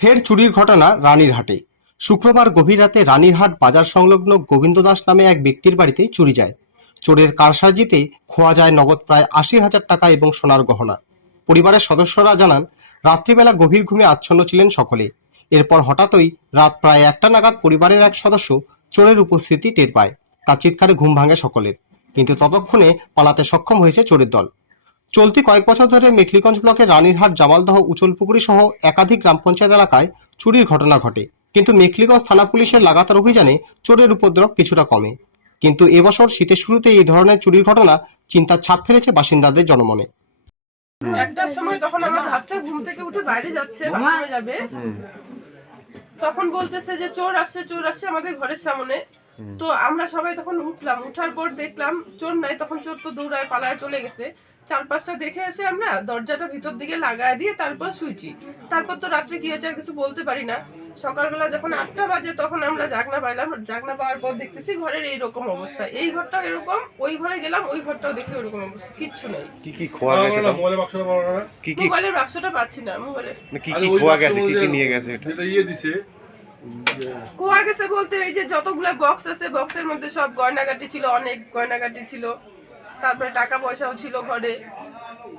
ফের চুরির ঘটনা রানীরহাটে। শুক্রবার গভীর রাতে রানীরহাট বাজার সংলগ্ন গোবিন্দ দাস নামে এক ব্যক্তির বাড়িতে চুরি যায়। চোরের কারসাজিতে খোয়া যায় নগদ প্রায় ৮০,০০০ টাকা এবং সোনার গহনা। পরিবারের সদস্যরা জানান, রাত্রিবেলা গভীর ঘুমে আচ্ছন্ন ছিলেন সকলে। এরপর হঠাৎই রাত প্রায় ১টা নাগাদ পরিবারের এক সদস্য চোরের উপস্থিতি টের পায়। তার চিৎকারে ঘুম ভাঙে সকলের, কিন্তু ততক্ষণে পালাতে সক্ষম হয়েছে চোরের দল। চলতি কয়েক বছর ধরে মেখলিগঞ্জ ব্লকের রানীরহাট, জামালদহ, উচলপুকুরি সহ একাধিক গ্রাম পঞ্চায়েত এলাকায় চুরির ঘটনা ঘটে, কিন্তু মেখলিগঞ্জ থানা পুলিশের লাগাতার অভিযানে চোরের উপদ্রব কিছুটা কমে। কিন্তু এবছর শীতের শুরুতে এই ধরনের চুরির ঘটনা চিন্তার ছাপ ফেলেছে বাসিন্দাদের জনমনে। একটার সময় তখন আমার ভাবতে ঘুম থেকে উঠে বাইরে যাচ্ছে, বাথরুমে যাবে, তখন বলতেছে যে চোর আসছে আমাদের ঘরের সামনে। তো আমরা সবাই তখন উঠলাম, উঠার পর দেখলাম চোর নাই, তখন চোর তো দৌড়ায় পালায় চলে গেছে। ৪-৫টা দেখে এসে আমরা দরজাটা ভিতর দিকে লাগায় দিয়ে তারপর শুইছি। তারপর তো রাত্রে কি হয়েছে আর কিছু বলতে পারি না। সকালবেলা যখন ৮টা বাজে তখন আমরা জাগনা পাইলাম, জাগনা পাওয়ার পর দেখতেছি ঘরের এইরকম অবস্থা, এই ঘরটাও এরকম, ওই ঘরে গেলাম ওই ঘরটাও দেখি ওরকম অবস্থা, কিচ্ছু নেই। কি খোয়া গেছে? মোবাইলের বাক্সটা পাচ্ছি না, মোবাইলে কি খোয়া গেছে, কি নিয়ে গেছে? এটা ইয়ে দিছে, খোয়া গেছে বলতে এই যে যতগুলো বক্স আছে, বক্সের মধ্যে সব গয়নাগাটি ছিল, অনেক গয়নাগাটি ছিল, তারপরে টাকা পয়সাও ছিল ঘরে।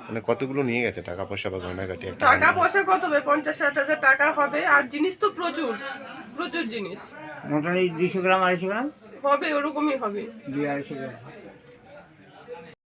মানে কতগুলো নিয়ে গেছে টাকা পয়সা বা গয়নাগাটি? টাকা পয়সা কত হবে, 50-60 হাজার টাকা হবে, আর জিনিস তো প্রচুর প্রচুর জিনিস, মোটামুটি 200 গ্রাম 250 গ্রাম হবে ওরকমই হবে। 200-250 গ্রাম।